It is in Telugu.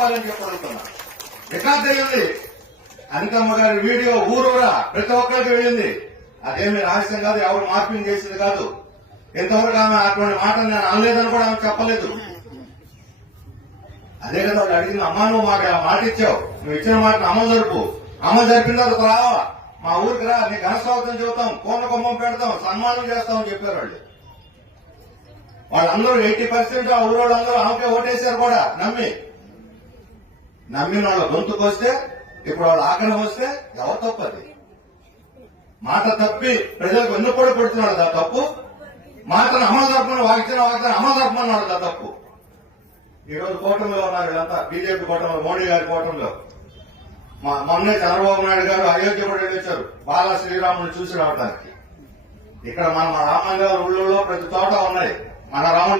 చెప్పాలని చెప్పగలుగుతున్నా. రికార్డు అయ్యింది. అనితమ్మ గారి వీడియో ఊరూరా ప్రతి ఒక్కరికి వెళ్ళింది. అదేమి రహస్యం కాదు, ఎవరు మార్పింగ్ చేసింది కాదు. ఇంతవరకు ఆమె అటువంటి మాటలు నేను అనలేదని కూడా ఆమె చెప్పలేదు. అదే కదా వాళ్ళు అడిగింది. అమ్మా నువ్వు మాకు మాట ఇచ్చావు, నువ్వు ఇచ్చిన మాటను అమలు జరుపు. అమలు జరిపిన తర్వాత రావా మా ఊరికి రా, నీ ఘనస్వాగతం చెబుతాం, కోన కొమ్మం పెడతాం, సన్మానం చేస్తామని చెప్పారు వాళ్ళు. వాళ్ళందరూ 80% ఆ ఊరోళ్ళందరూ ఆమెకే ఓటేశారు కూడా నమ్మిన వాళ్ళ గొంతుకొస్తే ఇప్పుడు వాళ్ళు ఆగ్రహం వస్తే ఎవరు తప్పది? మాట తప్పి ప్రజలకు ఎందుకు కూడా పెడుతున్నాడు ఆ తప్పు. మాటను అమలు జరపమని వాగిచ్చిన వాగ్దాన్ని అమలు జరపమన్నాడు ఆ తప్పు. ఈ రోజు కూటమిలో ఉన్నారు వీళ్ళంతా, బీజేపీ కూటమిలో, మోడీ గారి కూటమిలో. మొన్నే చంద్రబాబు నాయుడు గారు అయోధ్య కూడా వెళ్ళొచ్చారు బాల శ్రీరాముని చూసి రావడానికి. ఇక్కడ మన రామయ్య గారి ఊళ్ళో ప్రతి చోట ఉన్నాయి మన రాముడు.